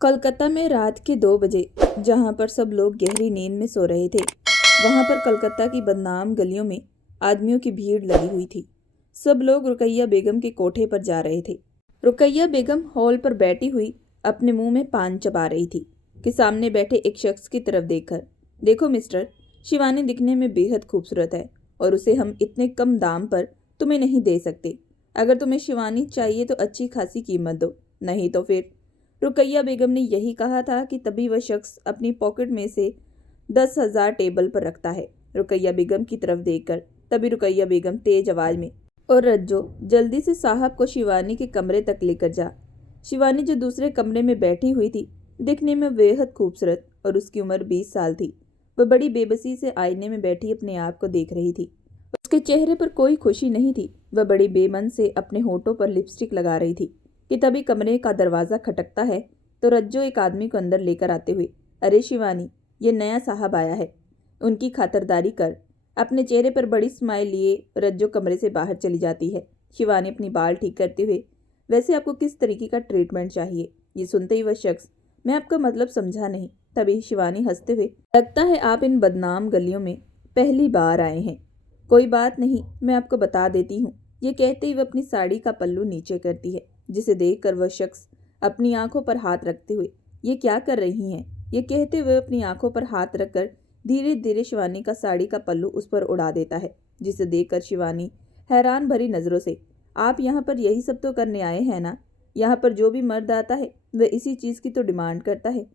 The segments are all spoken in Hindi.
कोलकाता में रात के 2 बजे, जहां पर सब लोग गहरी नींद में सो रहे थे, वहां पर कलकत्ता की बदनाम गलियों में आदमियों की भीड़ लगी हुई थी। सब लोग रुकैया बेगम के कोठे पर जा रहे थे। रुकैया बेगम हॉल पर बैठी हुई अपने मुंह में पान चबा रही थी कि सामने बैठे एक शख्स की तरफ देखकर, देखो मिस्टर, शिवानी दिखने में बेहद खूबसूरत है और उसे हम इतने कम दाम पर तुम्हें नहीं दे सकते। अगर तुम्हें शिवानी चाहिए तो अच्छी खासी कीमत दो, नहीं तो फिर। रुकैया बेगम ने यही कहा था कि तभी वह शख्स अपनी पॉकेट में से 10,000 टेबल पर रखता है। रुकैया बेगम की तरफ देखकर तभी रुकैया बेगम तेज आवाज में, और रज्जो, जल्दी से साहब को शिवानी के कमरे तक लेकर जा। शिवानी जो दूसरे कमरे में बैठी हुई थी, दिखने में बेहद खूबसूरत और उसकी उम्र 20 साल थी। वह बड़ी बेबसी से आईने में बैठी अपने आप को देख रही थी। उसके चेहरे पर कोई खुशी नहीं थी। वह बड़ी बेमन से अपने होठों पर लिपस्टिक लगा रही थी कि तभी कमरे का दरवाज़ा खटकता है तो रज्जो एक आदमी को अंदर लेकर आते हुए, अरे शिवानी, ये नया साहब आया है, उनकी खातिरदारी कर। अपने चेहरे पर बड़ी स्माइल लिए रज्जो कमरे से बाहर चली जाती है। शिवानी अपनी बाल ठीक करते हुए, वैसे आपको किस तरीके का ट्रीटमेंट चाहिए? ये सुनते ही वह शख्स, मैं आपका मतलब समझा नहीं। तभी शिवानी हंसते हुए, लगता है आप इन बदनाम गलियों में पहली बार आए हैं। कोई बात नहीं, मैं आपको बता देती हूँ। ये कहते ही वह अपनी साड़ी का पल्लू नीचे करती है, जिसे देखकर वह शख्स अपनी आंखों पर हाथ रखते हुए, ये क्या कर रही हैं? ये कहते हुए अपनी आंखों पर हाथ रखकर धीरे धीरे शिवानी का साड़ी का पल्लू उस पर उड़ा देता है, जिसे देखकर शिवानी हैरान भरी नजरों से, आप यहाँ पर यही सब तो करने आए हैं ना? यहाँ पर जो भी मर्द आता है वह इसी चीज़ की तो डिमांड करता है।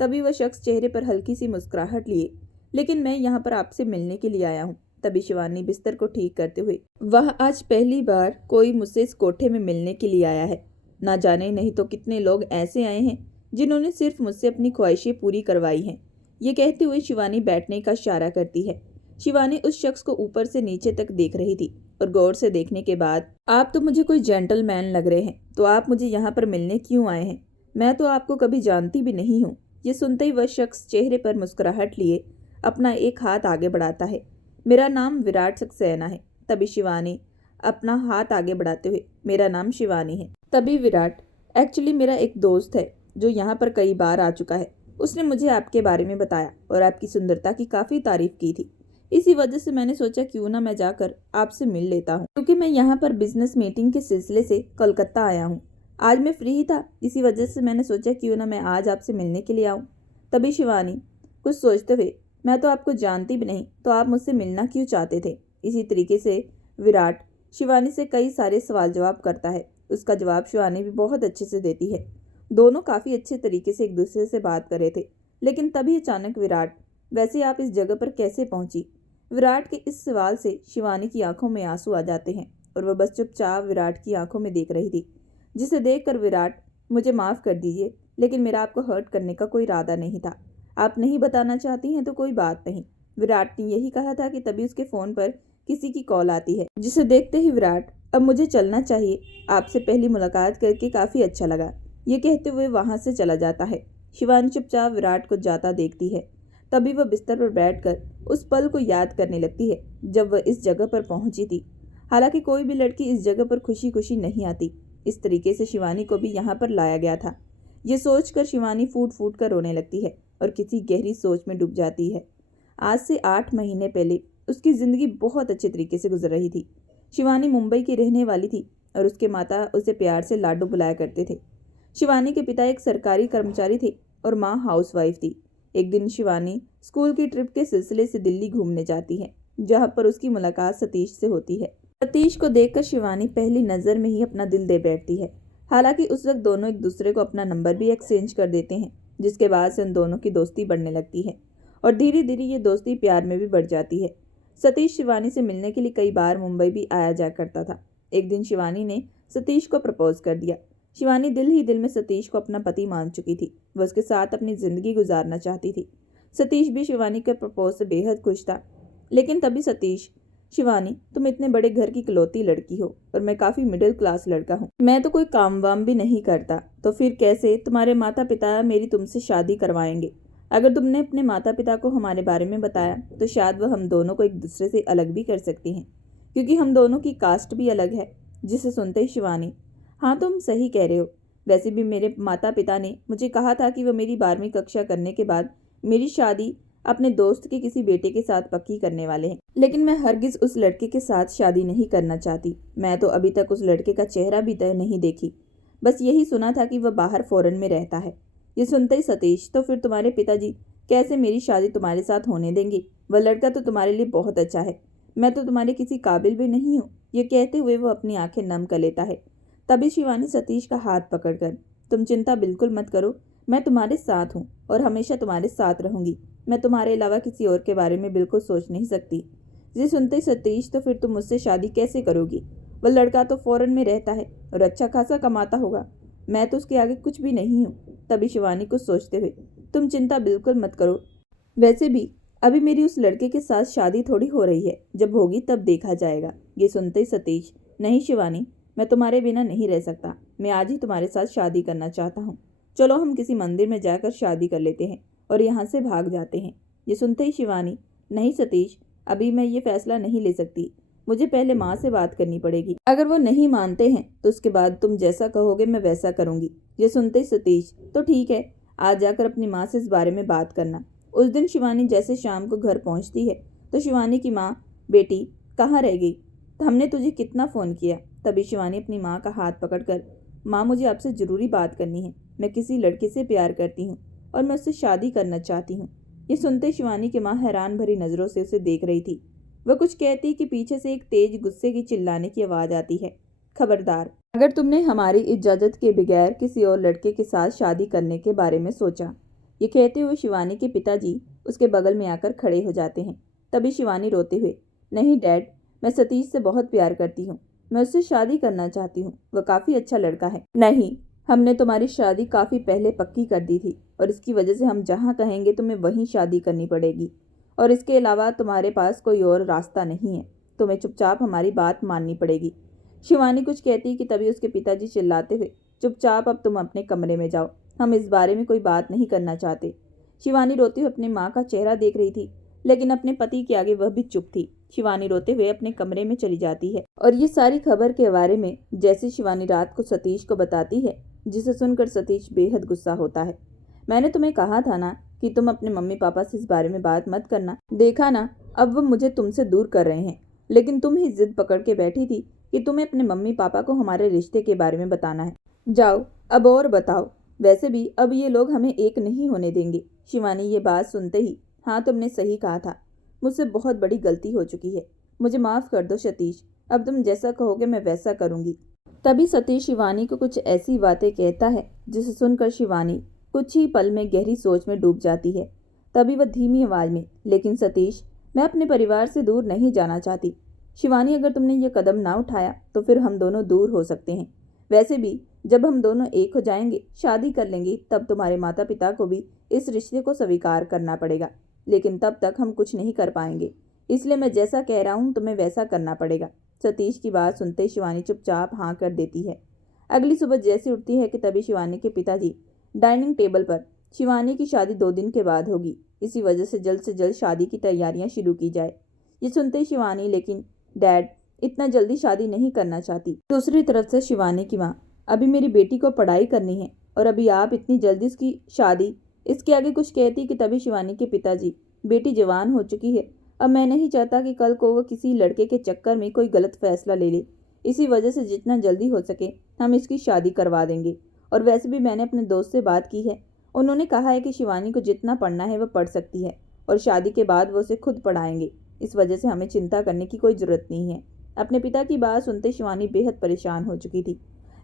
तभी वह शख्स चेहरे पर हल्की सी मुस्कुराहट लिए, लेकिन मैं यहाँ पर आपसे मिलने के लिए आया हूँ। तभी शिवानी बिस्तर को ठीक करते हुए, वह आज पहली बार कोई मुझसे इस कोठे में मिलने के लिए आया है। ना जाने नहीं तो कितने लोग ऐसे आए हैं जिन्होंने सिर्फ मुझसे अपनी ख्वाहिशें पूरी करवाई हैं। ये कहते हुए शिवानी बैठने का इशारा करती है। शिवानी उस शख्स को ऊपर से नीचे तक देख रही थी और गौर से देखने के बाद, आप तो मुझे कोई जेंटलमैन लग रहे हैं, तो आप मुझे यहाँ पर मिलने क्यों आए हैं? मैं तो आपको कभी जानती भी नहीं हूँ। ये सुनते ही वह शख्स चेहरे पर मुस्कुराहट लिए अपना एक हाथ आगे बढ़ाता है। मेरा नाम विराट सक्सेना है। तभी शिवानी अपना हाथ आगे बढ़ाते हुए, मेरा नाम शिवानी है। तभी विराट, एक्चुअली मेरा एक दोस्त है जो यहाँ पर कई बार आ चुका है। उसने मुझे आपके बारे में बताया और आपकी सुंदरता की काफ़ी तारीफ की थी। इसी वजह से मैंने सोचा क्यों ना मैं जाकर आपसे मिल लेता हूँ, क्योंकि मैं यहाँ पर बिजनेस मीटिंग के सिलसिले से कोलकाता आया हूँ। आज मैं फ्री ही था, इसी वजह से मैंने सोचा क्यों ना मैं आज आपसे मिलने के लिए आऊँ। तभी शिवानी कुछ सोचते हुए, मैं तो आपको जानती भी नहीं, तो आप मुझसे मिलना क्यों चाहते थे? इसी तरीके से विराट शिवानी से कई सारे सवाल जवाब करता है। उसका जवाब शिवानी भी बहुत अच्छे से देती है। दोनों काफ़ी अच्छे तरीके से एक दूसरे से बात कर रहे थे, लेकिन तभी अचानक विराट, वैसे आप इस जगह पर कैसे पहुंची? विराट के इस सवाल से शिवानी की आंखों में आंसू आ जाते हैं और वह बस चुपचाप विराट की आंखों में देख रही थी, जिसे देखकर विराट, मुझे माफ़ कर दीजिए, लेकिन मेरा आपको हर्ट करने का कोई इरादा नहीं था। आप नहीं बताना चाहती हैं तो कोई बात नहीं। विराट ने यही कहा था कि तभी उसके फ़ोन पर किसी की कॉल आती है, जिसे देखते ही विराट, अब मुझे चलना चाहिए, आपसे पहली मुलाकात करके काफ़ी अच्छा लगा, ये कहते हुए वहां से चला जाता है। शिवानी चुपचाप विराट को जाता देखती है। तभी वह बिस्तर पर बैठकर उस पल को याद करने लगती है जब वह इस जगह पर पहुंची थी। हालांकि कोई भी लड़की इस जगह पर खुशी खुशी नहीं आती, इस तरीके से शिवानी को भी यहाँ पर लाया गया था। ये सोचकर शिवानी फूट फूट कर रोने लगती है और किसी गहरी सोच में डूब जाती है। आज से 8 महीने पहले उसकी ज़िंदगी बहुत अच्छे तरीके से गुजर रही थी। शिवानी मुंबई की रहने वाली थी और उसके माता उसे प्यार से लाडू बुलाया करते थे। शिवानी के पिता एक सरकारी कर्मचारी थे और माँ हाउसवाइफ थी। एक दिन शिवानी स्कूल की ट्रिप के सिलसिले से दिल्ली घूमने जाती है, जहाँ पर उसकी मुलाकात सतीश से होती है। सतीश को देखकर शिवानी पहली नज़र में ही अपना दिल दे बैठती है। हालांकि उस वक्त दोनों एक दूसरे को अपना नंबर भी एक्सचेंज कर देते हैं, जिसके बाद से उन दोनों की दोस्ती बढ़ने लगती है और धीरे धीरे ये दोस्ती प्यार में भी बढ़ जाती है। सतीश शिवानी से मिलने के लिए कई बार मुंबई भी आया जा करता था। एक दिन शिवानी ने सतीश को प्रपोज कर दिया। शिवानी दिल ही दिल में सतीश को अपना पति मान चुकी थी। वह उसके साथ अपनी ज़िंदगी गुजारना चाहती थी। सतीश भी शिवानी के प्रपोज से बेहद खुश था। लेकिन तभी सतीश, शिवानी, तुम इतने बड़े घर की इकलौती लड़की हो और मैं काफ़ी मिडिल क्लास लड़का हूँ। मैं तो कोई काम वाम भी नहीं करता, तो फिर कैसे तुम्हारे माता पिता मेरी तुमसे शादी करवाएंगे? अगर तुमने अपने माता पिता को हमारे बारे में बताया तो शायद वह हम दोनों को एक दूसरे से अलग भी कर सकती हैं, क्योंकि हम दोनों की कास्ट भी अलग है। जिसे सुनते ही शिवानी, हाँ तुम सही कह रहे हो, वैसे भी मेरे माता पिता ने मुझे कहा था कि वह मेरी 12वीं कक्षा करने के बाद मेरी शादी अपने दोस्त के किसी बेटे के साथ पक्की करने वाले हैं। लेकिन मैं हरगिज उस लड़के के साथ शादी नहीं करना चाहती। मैं तो अभी तक उस लड़के का चेहरा भी तय नहीं देखी, बस यही सुना था कि वह बाहर फॉरेन में रहता है। ये सुनते ही सतीश, तो फिर तुम्हारे पिताजी कैसे मेरी शादी तुम्हारे साथ होने देंगे? वह लड़का तो तुम्हारे लिए बहुत अच्छा है, मैं तो तुम्हारे किसी काबिल भी नहीं हूँ। ये कहते हुए वो अपनी आंखें नम कर लेता है। तभी शिवानी सतीश का हाथ पकड़कर, तुम चिंता बिल्कुल मत करो, मैं तुम्हारे साथ हूँ और हमेशा तुम्हारे साथ रहूंगी। मैं तुम्हारे अलावा किसी और के बारे में बिल्कुल सोच नहीं सकती। ये सुनते ही सतीश, तो फिर तुम मुझसे शादी कैसे करोगी? वह लड़का तो फॉरेन में रहता है और अच्छा खासा कमाता होगा, मैं तो उसके आगे कुछ भी नहीं हूँ। तभी शिवानी कुछ सोचते हुए, तुम चिंता बिल्कुल मत करो, वैसे भी अभी मेरी उस लड़के के साथ शादी थोड़ी हो रही है, जब होगी तब देखा जाएगा। ये सुनते ही सतीश, नहीं शिवानी, मैं तुम्हारे बिना नहीं रह सकता, मैं आज ही तुम्हारे साथ शादी करना चाहता हूँ। चलो हम किसी मंदिर में जाकर शादी कर लेते हैं और यहाँ से भाग जाते हैं। ये सुनते ही शिवानी, नहीं सतीश, अभी मैं ये फैसला नहीं ले सकती, मुझे पहले माँ से बात करनी पड़ेगी। अगर वो नहीं मानते हैं तो उसके बाद तुम जैसा कहोगे मैं वैसा करूँगी। ये सुनते ही सतीश, तो ठीक है, आज जाकर अपनी माँ से इस बारे में बात करना। उस दिन शिवानी जैसे शाम को घर पहुंचती है तो शिवानी की माँ, बेटी कहाँ रह गई, हमने तुझे कितना फ़ोन किया। तभी शिवानी अपनी माँ का हाथ पकड़कर, माँ मुझे आपसे ज़रूरी बात करनी है, मैं किसी लड़के से प्यार करती हूँ और मैं उससे शादी करना चाहती हूँ। ये सुनते शिवानी की माँ हैरान भरी नज़रों से उसे देख रही थी। वह कुछ कहती कि पीछे से एक तेज गुस्से की चिल्लाने की आवाज़ आती है, खबरदार, अगर तुमने हमारी इजाज़त के बगैर किसी और लड़के के साथ शादी करने के बारे में सोचा। ये कहते हुए शिवानी के पिताजी उसके बगल में आकर खड़े हो जाते हैं। तभी शिवानी रोते हुए, नहीं डैड, मैं सतीश से बहुत प्यार करती हूँ, मैं उससे शादी करना चाहती हूँ, वह काफ़ी अच्छा लड़का है। नहीं, हमने तुम्हारी शादी काफ़ी पहले पक्की कर दी थी और इसकी वजह से हम जहाँ कहेंगे तुम्हें वहीं शादी करनी पड़ेगी और इसके अलावा तुम्हारे पास कोई और रास्ता नहीं है, तुम्हें चुपचाप हमारी बात माननी पड़ेगी। शिवानी कुछ कहती कि तभी उसके पिताजी चिल्लाते हुए, चुपचाप अब तुम अपने कमरे में जाओ, हम इस बारे में कोई बात नहीं करना चाहते। शिवानी रोते हुए अपनी माँ का चेहरा देख रही थी, लेकिन अपने पति के आगे वह भी चुप थी। शिवानी रोते हुए अपने कमरे में चली जाती है और ये सारी खबर के बारे में जैसे शिवानी रात को सतीश को बताती है, जिसे सुनकर सतीश बेहद गुस्सा होता है। मैंने तुम्हें कहा था ना कि तुम अपने मम्मी पापा से इस बारे में बात मत करना, देखा ना अब वो मुझे तुमसे दूर कर रहे हैं, लेकिन तुम ही जिद पकड़ के बैठी थी कि तुम्हें अपने मम्मी पापा को हमारे रिश्ते के बारे में बताना है। जाओ अब और बताओ, वैसे भी अब ये लोग हमें एक नहीं होने देंगे। शिवानी ये बात सुनते ही, हाँ तुमने सही कहा था, मुझसे बहुत बड़ी गलती हो चुकी है, मुझे माफ़ कर दो सतीश, अब तुम जैसा कहोगे मैं वैसा करूँगी। तभी सतीश शिवानी को कुछ ऐसी बातें कहता है जिसे सुनकर शिवानी कुछ ही पल में गहरी सोच में डूब जाती है। तभी वह धीमी आवाज़ में, लेकिन सतीश, मैं अपने परिवार से दूर नहीं जाना चाहती। शिवानी, अगर तुमने ये कदम ना उठाया तो फिर हम दोनों दूर हो सकते हैं। वैसे भी जब हम दोनों एक हो जाएंगे, शादी कर लेंगे, तब तुम्हारे माता पिता को भी इस रिश्ते को स्वीकार करना पड़ेगा, लेकिन तब तक हम कुछ नहीं कर पाएंगे, इसलिए मैं जैसा कह रहा हूँ तुम्हें वैसा करना पड़ेगा। सतीश की बात सुनते शिवानी चुपचाप हाँ कर देती है। अगली सुबह जैसे उठती है कि तभी शिवानी के पिताजी डाइनिंग टेबल पर, शिवानी की शादी 2 दिन के बाद होगी, इसी वजह से जल्द शादी की तैयारियां शुरू की जाए। ये सुनते शिवानी, लेकिन डैड, इतना जल्दी शादी नहीं करना चाहती। दूसरी तरफ से शिवानी की माँ, अभी मेरी बेटी को पढ़ाई करनी है और अभी आप इतनी जल्दी इसकी शादी, इसके आगे कुछ कहती कि तभी शिवानी के पिताजी, बेटी जवान हो चुकी है, अब मैं नहीं चाहता कि कल को वो किसी लड़के के चक्कर में कोई गलत फैसला ले ले, इसी वजह से जितना जल्दी हो सके हम इसकी शादी करवा देंगे। और वैसे भी मैंने अपने दोस्त से बात की है, उन्होंने कहा है कि शिवानी को जितना पढ़ना है वह पढ़ सकती है और शादी के बाद वो उसे खुद पढ़ाएंगे, इस वजह से हमें चिंता करने की कोई ज़रूरत नहीं है। अपने पिता की बात सुनते शिवानी बेहद परेशान हो चुकी थी,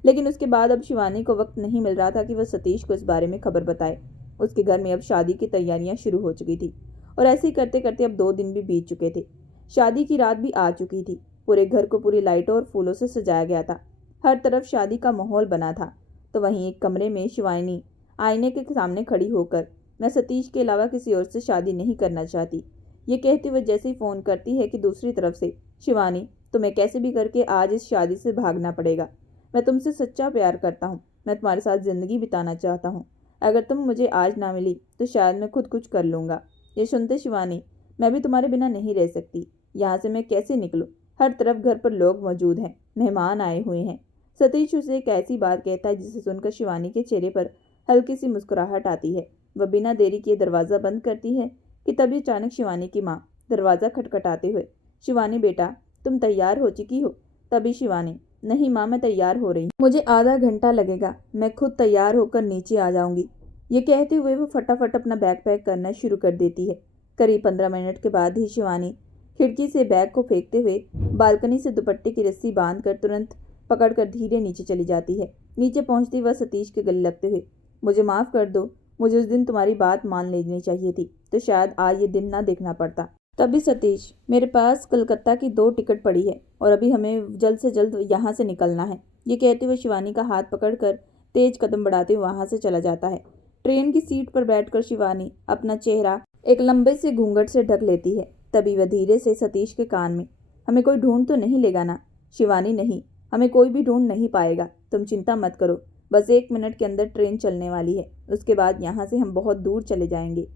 लेकिन उसके बाद अब शिवानी को वक्त नहीं मिल रहा था कि वह सतीश को इस बारे में खबर बताए। उसके घर में अब शादी की तैयारियां शुरू हो चुकी थी और ऐसे ही करते करते अब 2 दिन भी बीत चुके थे। शादी की रात भी आ चुकी थी। पूरे घर को पूरी लाइटों और फूलों से सजाया गया था। हर तरफ शादी का माहौल बना था। तो वहीं एक कमरे में शिवानी आईने के सामने खड़ी होकर, मैं सतीश के अलावा किसी और से शादी नहीं करना चाहती, ये कहते हुए जैसे ही फ़ोन करती है कि दूसरी तरफ से, शिवानी, तुम्हें कैसे भी करके आज इस शादी से भागना पड़ेगा। मैं तुमसे सच्चा प्यार करता हूँ, मैं तुम्हारे साथ ज़िंदगी बिताना चाहता हूँ। अगर तुम मुझे आज ना मिली तो शायद मैं खुद कुछ कर लूँगा। ये सुनते शिवानी, मैं भी तुम्हारे बिना नहीं रह सकती, यहाँ से मैं कैसे निकलूँ? हर तरफ घर पर लोग मौजूद हैं, मेहमान आए हुए हैं, सतीश उसे एक ऐसी बात कहता है जिसे सुनकर शिवानी के चेहरे पर हल्की सी मुस्कुराहट आती है। वह बिना देरी किए दरवाज़ा बंद करती है कि तभी अचानक शिवानी की माँ दरवाज़ा खटखटाते हुए, शिवानी बेटा, तुम तैयार हो चुकी हो? तभी शिवानी, नहीं माँ, मैं तैयार हो रही हूँ, मुझे आधा घंटा लगेगा, मैं खुद तैयार होकर नीचे आ जाऊंगी। ये कहते हुए वो फटाफट अपना बैग पैक करना शुरू कर देती है। करीब 15 मिनट के बाद ही शिवानी खिड़की से बैग को फेंकते हुए बालकनी से दुपट्टे की रस्सी बांधकर तुरंत पकड़कर धीरे नीचे चली जाती है। नीचे पहुंचती वह सतीश के गले लगते हुए, मुझे माफ़ कर दो, मुझे उस दिन तुम्हारी बात मान लेनी चाहिए थी, तो शायद आज ये दिन ना देखना पड़ता। तभी सतीश, मेरे पास कलकत्ता की 2 टिकट पड़ी है और अभी हमें जल्द से जल्द यहाँ से निकलना है। ये कहते हुए शिवानी का हाथ पकड़कर तेज कदम बढ़ाते हुए वहाँ से चला जाता है। ट्रेन की सीट पर बैठकर शिवानी अपना चेहरा एक लंबे से घूंघट से ढक लेती है। तभी वह धीरे से सतीश के कान में, हमें कोई ढूंढ तो नहीं लेगा ना? शिवानी, नहीं, हमें कोई भी ढूंढ नहीं पाएगा, तुम चिंता मत करो, बस 1 मिनट के अंदर ट्रेन चलने वाली है, उसके बाद यहाँ से हम बहुत दूर चले जाएंगे।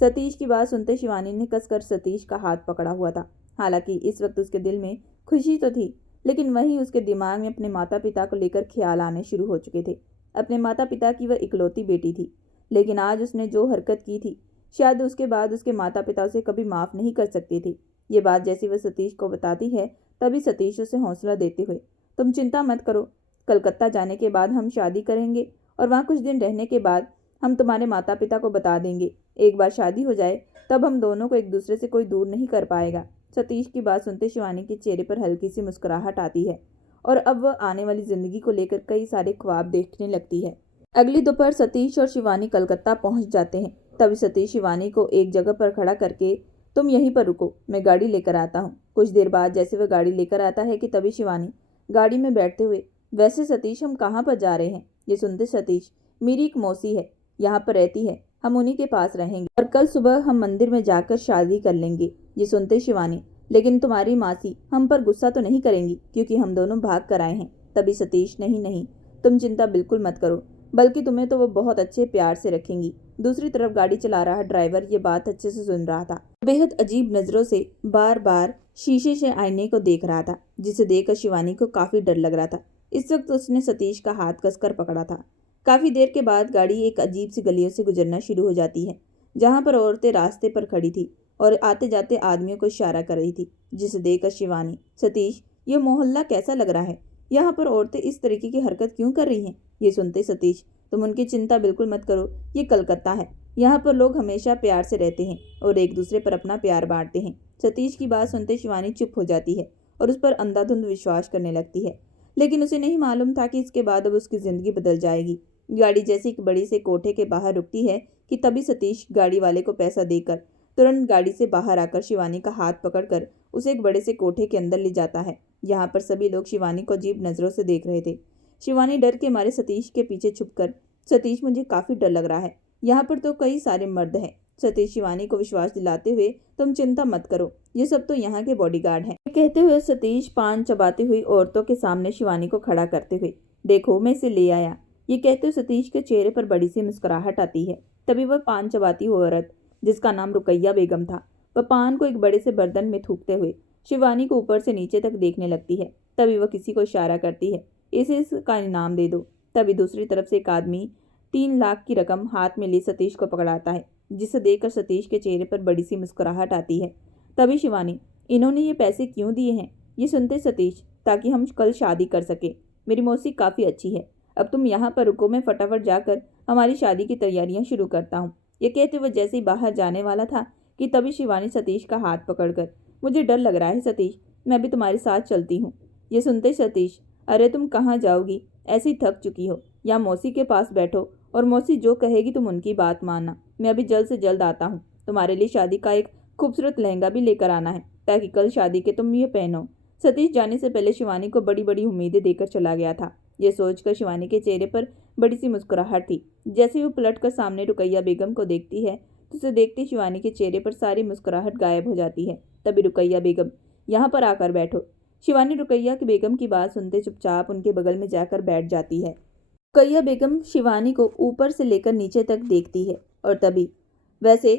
सतीश की बात सुनते शिवानी ने कसकर सतीश का हाथ पकड़ा हुआ था। हालांकि इस वक्त उसके दिल में खुशी तो थी, लेकिन वहीं उसके दिमाग में अपने माता पिता को लेकर ख्याल आने शुरू हो चुके थे। अपने माता पिता की वह इकलौती बेटी थी, लेकिन आज उसने जो हरकत की थी, शायद उसके बाद उसके माता पिता उसे कभी माफ़ नहीं कर सकती थी। ये बात जैसी वह सतीश को बताती है, तभी सतीश उसे हौसला देते हुए, तुम चिंता मत करो, कलकत्ता जाने के बाद हम शादी करेंगे और वहाँ कुछ दिन रहने के बाद हम तुम्हारे माता पिता को बता देंगे। एक बार शादी हो जाए तब हम दोनों को एक दूसरे से कोई दूर नहीं कर पाएगा। सतीश की बात सुनते शिवानी के चेहरे पर हल्की सी मुस्कुराहट आती है और अब वह आने वाली जिंदगी को लेकर कई सारे ख्वाब देखने लगती है। अगली दोपहर सतीश और शिवानी कलकत्ता पहुंच जाते हैं। तभी सतीश शिवानी को एक जगह पर खड़ा करके, तुम यहीं पर रुको, मैं गाड़ी लेकर आता हूँ। कुछ देर बाद जैसे वह गाड़ी लेकर आता है कि तभी शिवानी गाड़ी में बैठते हुए, वैसे सतीश हम कहाँ पर जा रहे हैं? ये सुनते सतीश, मेरी एक मौसी है, यहाँ पर रहती है, हम उन्हीं के पास रहेंगे और कल सुबह हम मंदिर में जाकर शादी कर लेंगे। ये सुनते शिवानी, लेकिन तुम्हारी मासी हम पर गुस्सा तो नहीं करेंगी क्योंकि हम दोनों भाग कर आए हैं? तभी सतीश, नहीं नहीं, तुम चिंता बिल्कुल मत करो, बल्कि तुम्हें तो वो बहुत अच्छे प्यार से रखेंगी। दूसरी तरफ गाड़ी चला रहा ड्राइवर ये बात अच्छे से सुन रहा था। बेहद अजीब नजरों से बार बार शीशे से आईने को देख रहा था, जिसे देखकर शिवानी को काफी डर लग रहा था। इस वक्त उसने सतीश का हाथ कसकर पकड़ा था। काफी देर के बाद गाड़ी एक अजीब सी गलियों से गुजरना शुरू हो जाती है, जहां पर औरतें रास्ते पर खड़ी थी और आते जाते आदमियों को इशारा कर रही थी, जिसे देखकर शिवानी, सतीश, ये मोहल्ला कैसा लग रहा है? यहाँ पर औरतें इस तरीके की हरकत क्यों कर रही हैं? ये सुनते सतीश, तुम उनकी चिंता बिल्कुल मत करो, ये कलकत्ता है, यहाँ पर लोग हमेशा प्यार से रहते हैं और एक दूसरे पर अपना प्यार बांटते हैं। सतीश की बात सुनते शिवानी चुप हो जाती है और उस पर अंधाधुंध विश्वास करने लगती है, लेकिन उसे नहीं मालूम था कि इसके बाद अब उसकी जिंदगी बदल जाएगी। गाड़ी जैसे एक बड़ी से कोठे के बाहर रुकती है कि तभी सतीश गाड़ी वाले को पैसा देकर तुरंत गाड़ी से बाहर आकर शिवानी का हाथ पकड़कर उसे एक बड़े से कोठे के अंदर ले जाता है। यहाँ पर सभी लोग शिवानी को अजीब नजरों से देख रहे थे। शिवानी डर के मारे सतीश के पीछे छुपकर, सतीश, मुझे काफी डर लग रहा है, यहाँ पर तो कई सारे मर्द हैं। सतीश शिवानी को विश्वास दिलाते हुए, तुम चिंता मत करो, ये सब तो यहाँ के बॉडीगार्ड हैं। कहते हुए सतीश पान चबाती हुई औरतों के सामने शिवानी को खड़ा करते हुए, देखो मैं इसे ले आया। ये कहते हुए सतीश के चेहरे पर बड़ी सी मुस्कुराहट आती है। तभी वह पान चबाती हुई औरत, जिसका नाम रुकैया बेगम था, वह पान को एक बड़े से बर्तन में थूकते हुए शिवानी को ऊपर से नीचे तक देखने लगती है। तभी वह किसी को इशारा करती है, इसे इसका इनाम दे दो। तभी दूसरी तरफ से एक आदमी 3 लाख की रकम हाथ में ले सतीश को पकड़ाता है, जिसे देखकर सतीश के चेहरे पर बड़ी सी मुस्कुराहट आती है। तभी शिवानी, इन्होंने ये पैसे क्यों दिए हैं? ये सुनते सतीश, ताकि हम कल शादी कर सके, मेरी मौसी काफ़ी अच्छी है, अब तुम यहाँ पर रुको, मैं फटाफट जाकर हमारी शादी की तैयारियां शुरू करता हूँ। ये कहते हुए जैसे ही बाहर जाने वाला था कि तभी शिवानी सतीश का हाथ पकड़कर, मुझे डर लग रहा है सतीश, मैं भी तुम्हारे साथ चलती हूँ। ये सुनते सतीश, अरे तुम कहाँ जाओगी, ऐसी थक चुकी हो, या मौसी के पास बैठो और मौसी जो कहेगी तुम उनकी बात मानना। मैं अभी जल्द से जल्द आता हूँ, तुम्हारे लिए शादी का एक खूबसूरत लहंगा भी लेकर आना है ताकि कल शादी के तुम ये पहनो। सतीश जाने से पहले शिवानी को बड़ी बड़ी उम्मीदें देकर चला गया था। यह सोचकर शिवानी के चेहरे पर बड़ी सी मुस्कुराहट थी। जैसे वो पलटकर सामने रुकैया बेगम को देखती है तो उसे देखते शिवानी के चेहरे पर सारी मुस्कुराहट गायब हो जाती है। तभी रुकैया बेगम, यहाँ पर आकर बैठो। शिवानी रुकैया की बेगम की बात सुनते चुपचाप उनके बगल में जाकर बैठ जाती है। रुकैया बेगम शिवानी को ऊपर से लेकर नीचे तक देखती है और तभी, वैसे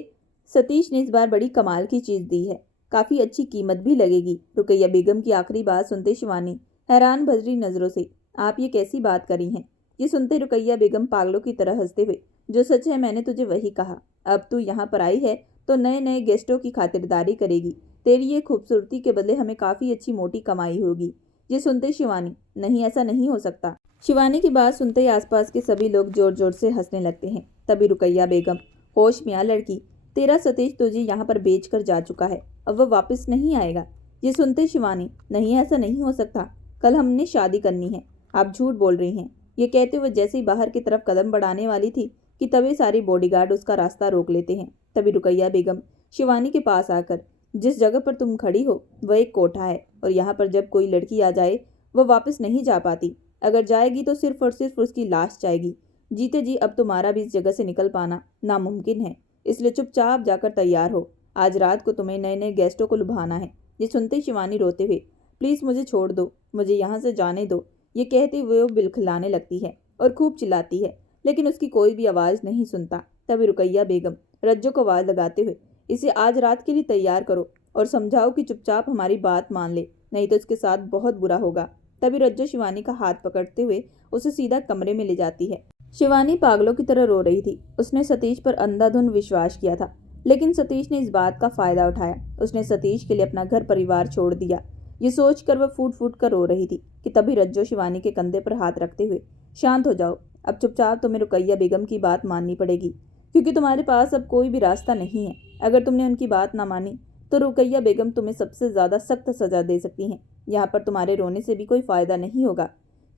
सतीश ने इस बार बड़ी कमाल की चीज दी है, काफी अच्छी कीमत भी लगेगी। रुकैया बेगम की आखिरी बात सुनते शिवानी हैरान भरी नजरों से आप ये कैसी बात करी हैं? ये सुनते रुकैया बेगम पागलों की तरह हंसते हुए, जो सच है मैंने तुझे वही कहा। अब तू यहाँ पर आई है तो नए नए गेस्टों की खातिरदारी करेगी। तेरी ये खूबसूरती के बदले हमें काफ़ी अच्छी मोटी कमाई होगी। ये सुनते शिवानी, नहीं ऐसा नहीं हो सकता। शिवानी की बात सुनते ही आसपास के सभी लोग जोर जोर से हंसने लगते हैं। तभी रुकैया बेगम, होश में आ लड़की, तेरा सतीश तुझे यहाँ पर बेच कर जा चुका है, अब वह वापस नहीं आएगा। ये सुनते शिवानी, नहीं ऐसा नहीं हो सकता, कल हमने शादी करनी है, आप झूठ बोल रही हैं। ये कहते हुए जैसे ही बाहर की तरफ कदम बढ़ाने वाली थी कि तभी सारी बॉडीगार्ड उसका रास्ता रोक लेते हैं। तभी रुकैया बेगम शिवानी के पास आकर, जिस जगह पर तुम खड़ी हो वह एक कोठा है और यहाँ पर जब कोई लड़की आ जाए वह वापस नहीं जा पाती। अगर जाएगी तो सिर्फ और सिर्फ उसकी लाश जाएगी। जीते जी अब तुम्हारा भी इस जगह से निकल पाना नामुमकिन है, इसलिए चुपचाप जाकर तैयार हो। आज रात को तुम्हें नए नए गेस्टों को लुभाना है। ये सुनते शिवानी रोते हुए, प्लीज़ मुझे छोड़ दो, मुझे यहाँ से जाने दो। ये कहते हुए वो बिलखिलाने लगती है और खूब चिल्लाती है, लेकिन उसकी कोई भी आवाज़ नहीं सुनता। तभी रुकैया बेगम रज्जो को आवाज़ लगाते हुए, इसे आज रात के लिए तैयार करो और समझाओ कि चुपचाप हमारी बात मान ले, नहीं तो इसके साथ बहुत बुरा होगा। तभी रज्जो शिवानी का हाथ पकड़ते हुए उसे सीधा कमरे में ले जाती है। शिवानी पागलों की तरह रो रही थी। उसने सतीश पर अंधाधुंध विश्वास किया था, लेकिन सतीश ने इस बात का फायदा उठाया। उसने सतीश के लिए अपना घर परिवार छोड़ दिया। ये सोचकर वह फूट फूट कर रो रही थी कि तभी रज्जो शिवानी के कंधे पर हाथ रखते हुए, शांत हो जाओ, अब चुपचाप तुम्हें रुकैया बेगम की बात माननी पड़ेगी, क्योंकि तुम्हारे पास अब कोई भी रास्ता नहीं है। अगर तुमने उनकी बात ना मानी तो रुकैया बेगम तुम्हें सबसे ज़्यादा सख्त सज़ा दे सकती हैं। यहाँ पर तुम्हारे रोने से भी कोई फ़ायदा नहीं होगा,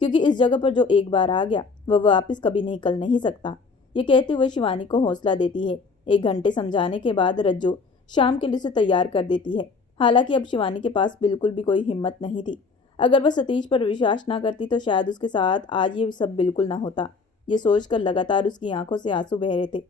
क्योंकि इस जगह पर जो एक बार आ गया वह वापस कभी निकल नहीं सकता। ये कहते हुए शिवानी को हौसला देती है। 1 घंटे समझाने के बाद रज्जो शाम के लिए उसे तैयार कर देती है। हालांकि अब शिवानी के पास बिल्कुल भी कोई हिम्मत नहीं थी। अगर वह सतीश पर विश्वास ना करती तो शायद उसके साथ आज ये सब बिल्कुल ना होता। ये सोचकर लगातार उसकी आंखों से आंसू बह रहे थे।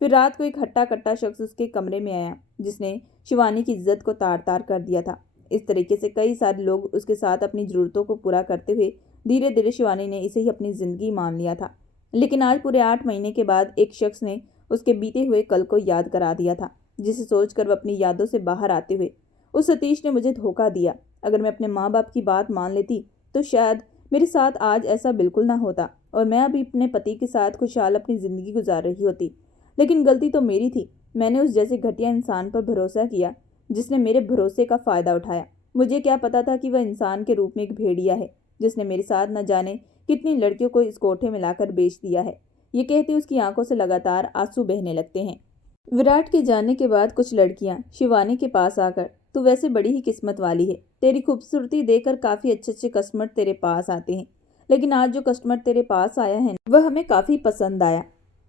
फिर रात को एक हट्टा कट्टा शख्स उसके कमरे में आया, जिसने शिवानी की इज्जत को तार तार कर दिया था। इस तरीके से कई सारे लोग उसके साथ अपनी ज़रूरतों को पूरा करते हुए धीरे धीरे शिवानी ने इसे ही अपनी ज़िंदगी मान लिया था। लेकिन आज पूरे 8 महीने के बाद एक शख्स ने उसके बीते हुए कल को याद करा दिया था, जिसे सोचकर वह अपनी यादों से बाहर आते हुए, उस सतीश ने मुझे धोखा दिया। अगर मैं अपने माँ बाप की बात मान लेती तो शायद मेरे साथ आज ऐसा बिल्कुल ना होता और मैं अभी अपने पति के साथ खुशहाल अपनी ज़िंदगी गुजार रही होती। लेकिन गलती तो मेरी थी। मैंने उस जैसे घटिया इंसान पर भरोसा किया जिसने मेरे भरोसे का फ़ायदा उठाया। मुझे क्या पता था कि वह इंसान के रूप में एक भेड़िया है, जिसने मेरे साथ न जाने कितनी लड़कियों को इस कोठे में लाकर बेच दिया है। ये कहते उसकी आंखों से लगातार आंसू बहने लगते हैं। विराट के जाने के बाद कुछ लड़कियां शिवानी के पास आकर, तू वैसे बड़ी ही किस्मत वाली है, तेरी खूबसूरती देखकर काफ़ी अच्छे अच्छे कस्टमर तेरे पास आते हैं, लेकिन आज जो कस्टमर तेरे पास आया है वह हमें काफ़ी पसंद आया।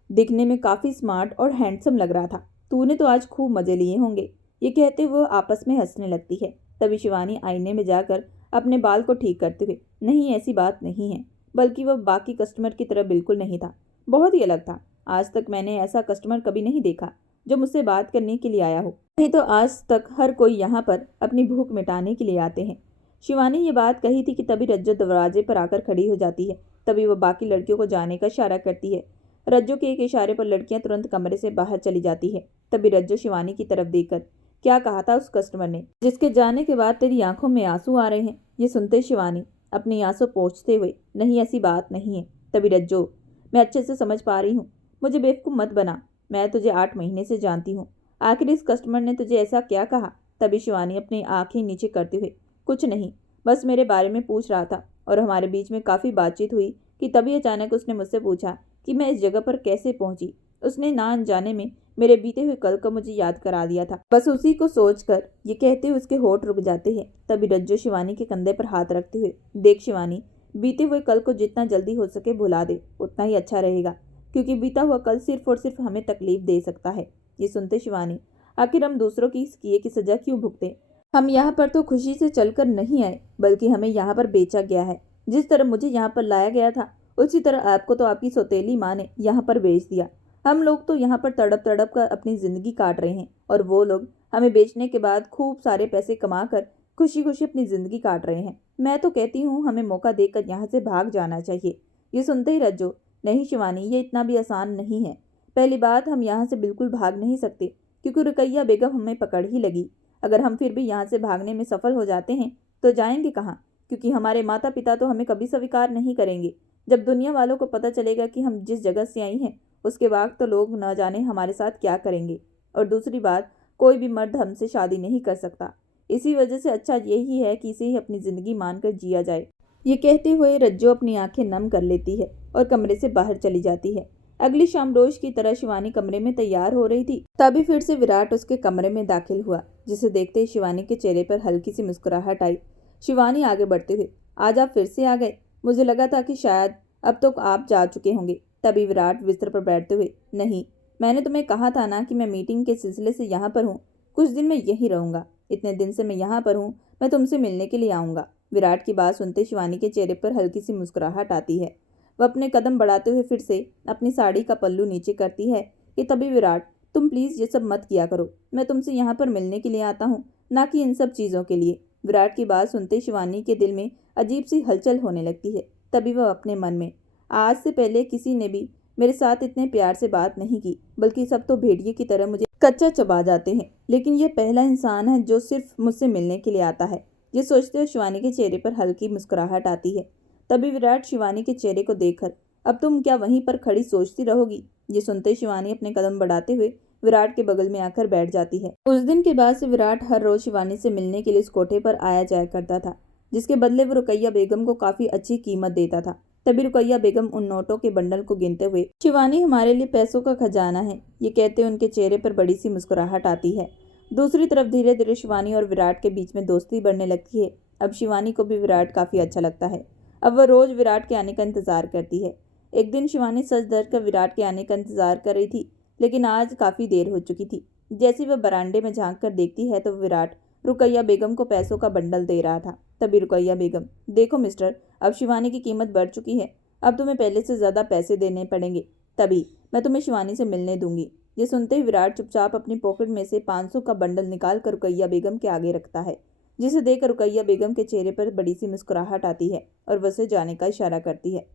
दिखने में काफ़ी स्मार्ट और हैंडसम लग रहा था, तूने तो आज खूब मज़े लिए होंगे। ये कहते वो आपस में हंसने लगती है। तभी शिवानी आईने में जाकर अपने बाल को ठीक करते हुए, नहीं ऐसी बात नहीं है, बल्कि वह बाकी कस्टमर की तरह बिल्कुल नहीं था, बहुत ही अलग था। आज तक मैंने ऐसा कस्टमर कभी नहीं देखा जो मुझसे बात करने के लिए आया हो, नहीं तो आज तक हर कोई यहाँ पर अपनी भूख मिटाने के लिए आते हैं। शिवानी ये बात कही थी कि तभी रज्जो दरवाजे पर आकर खड़ी हो जाती है। तभी वह बाकी लड़कियों को जाने का इशारा करती है। रज्जो के एक इशारे पर लड़कियां तुरंत कमरे से बाहर चली जाती है। तभी रज्जो शिवानी की तरफ देखकर, क्या कहा था उस कस्टमर ने जिसके जाने के बाद तेरी आंखों में आंसू आ रहे हैं? ये सुनते शिवानी अपनी आंसू पोंछते हुए, नहीं ऐसी बात नहीं है। तभी रज्जो, मैं अच्छे से समझ पा रही हूँ, मुझे बेवकूफ़ मत बना, मैं तुझे 8 महीने से जानती हूँ, आखिर इस कस्टमर ने तुझे ऐसा क्या कहा? तभी शिवानी अपनी आंखें नीचे करते हुए, कुछ नहीं, बस मेरे बारे में पूछ रहा था और हमारे बीच में काफ़ी बातचीत हुई कि तभी अचानक उसने मुझसे पूछा कि मैं इस जगह पर कैसे पहुंची। उसने ना अनजाने में मेरे बीते हुए कल को मुझे याद करा दिया था, बस उसी को सोचकर। ये कहते हुए उसके होठ रुक जाते हैं। तभी रज्जो शिवानी के कंधे पर हाथ रखते हुए, देख शिवानी, बीते हुए कल को जितना जल्दी हो सके भुला दे, उतना ही अच्छा रहेगा, क्योंकि बीता हुआ कल सिर्फ और सिर्फ हमें तकलीफ दे सकता है। ये सुनते शिवानी, आखिर हम दूसरों की इस किए की सजा क्यों भुगते? हम यहाँ पर तो खुशी से चलकर नहीं आए, बल्कि हमें यहाँ पर बेचा गया है। जिस तरह मुझे यहाँ पर लाया गया था, उसी तरह आपको तो आपकी सौतेली माँ ने यहाँ पर बेच दिया। हम लोग तो यहाँ पर तड़प तड़प कर अपनी ज़िंदगी काट रहे हैं और वो लोग हमें बेचने के बाद खूब सारे पैसे कमा कर खुशी खुशी अपनी ज़िंदगी काट रहे हैं। मैं तो कहती हूँ हमें मौका देकर यहाँ से भाग जाना चाहिए। ये सुनते ही रज्जो, नहीं शिवानी, ये इतना भी आसान नहीं है। पहली बात, हम यहाँ से बिल्कुल भाग नहीं सकते, क्योंकि रुकैया बेगम हमें पकड़ ही लगी। अगर हम फिर भी यहाँ से भागने में सफल हो जाते हैं तो जाएंगे कहाँ? क्योंकि हमारे माता पिता तो हमें कभी स्वीकार नहीं करेंगे। जब दुनिया वालों को पता चलेगा कि हम जिस जगह से आई हैं, उसके बाद तो लोग न जाने हमारे साथ क्या करेंगे। और दूसरी बात, कोई भी मर्द हमसे शादी नहीं कर सकता। इसी वजह से अच्छा यही है कि इसे ही अपनी ज़िंदगी मानकर जिया जाए। ये कहते हुए रज्जो अपनी आंखें नम कर लेती है और कमरे से बाहर चली जाती है। अगली शाम रोज की तरह शिवानी कमरे में तैयार हो रही थी, तभी फिर से विराट उसके कमरे में दाखिल हुआ, जिसे देखते ही शिवानी के चेहरे पर हल्की सी मुस्कुराहट आई। शिवानी आगे बढ़ते हुए, आज आप फिर से आ गए। मुझे लगा था कि शायद अब तो आप जा चुके होंगे। तभी विराट बिस्तर पर बैठते हुए, नहीं, मैंने तुम्हें कहा था ना कि मैं मीटिंग के सिलसिले से यहाँ पर हूँ। कुछ दिन मैं यहीं रहूंगा। इतने दिन से मैं यहाँ पर हूँ, मैं तुमसे मिलने के लिए आऊँगा। विराट की बात सुनते शिवानी के चेहरे पर हल्की सी मुस्कुराहट आती है। वह अपने कदम बढ़ाते हुए फिर से अपनी साड़ी का पल्लू नीचे करती है कि तभी विराट, तुम प्लीज़ ये सब मत किया करो। मैं तुमसे यहाँ पर मिलने के लिए आता हूँ, ना कि इन सब चीज़ों के लिए। विराट की बात सुनते शिवानी के दिल में अजीब सी हलचल होने लगती है। तभी वह अपने मन में, आज से पहले किसी ने भी मेरे साथ इतने प्यार से बात नहीं की, बल्कि सब तो भेड़िए की तरह मुझे कच्चा चबा जाते हैं। लेकिन यह पहला इंसान है जो सिर्फ मुझसे मिलने के लिए आता है। ये सोचते हुए शिवानी के चेहरे पर हल्की मुस्कुराहट आती है। तभी विराट शिवानी के चेहरे को देखकर, अब तुम क्या वहीं पर खड़ी सोचती रहोगी? ये सुनते शिवानी अपने कदम बढ़ाते हुए विराट के बगल में आकर बैठ जाती है। उस दिन के बाद से विराट हर रोज शिवानी से मिलने के लिए इस कोठे पर आया जाया करता था, जिसके बदले वो रुकैया बेगम को काफी अच्छी कीमत देता था। तभी रुकैया बेगम उन नोटों के बंडल को गिनते हुए, शिवानी हमारे लिए पैसों का खजाना है, ये कहते उनके चेहरे पर बड़ी सी मुस्कुराहट आती है। दूसरी तरफ धीरे धीरे शिवानी और विराट के बीच में दोस्ती बढ़ने लगती है। अब शिवानी को भी विराट काफी अच्छा लगता है। अब वह रोज विराट के आने का इंतजार करती है। एक दिन शिवानी सज धज कर विराट के आने का इंतजार कर रही थी, लेकिन आज काफी देर हो चुकी थी। जैसे वह बरामदे में झांक कर देखती है तो विराट रुकैया बेगम को पैसों का बंडल दे रहा था। तभी रुकैया बेगम, देखो मिस्टर, अब शिवानी की कीमत बढ़ चुकी है, अब तुम्हें पहले से ज्यादा पैसे देने पड़ेंगे, तभी मैं तुम्हें शिवानी से मिलने दूंगी। ये सुनते ही विराट चुपचाप अपनी पॉकेट में से 500 का बंडल निकाल कर रुकैया बेगम के आगे रखता है, जिसे देखकर रुकैया बेगम के चेहरे पर बड़ी सी मुस्कुराहट आती है और वह उसे जाने का इशारा करती है।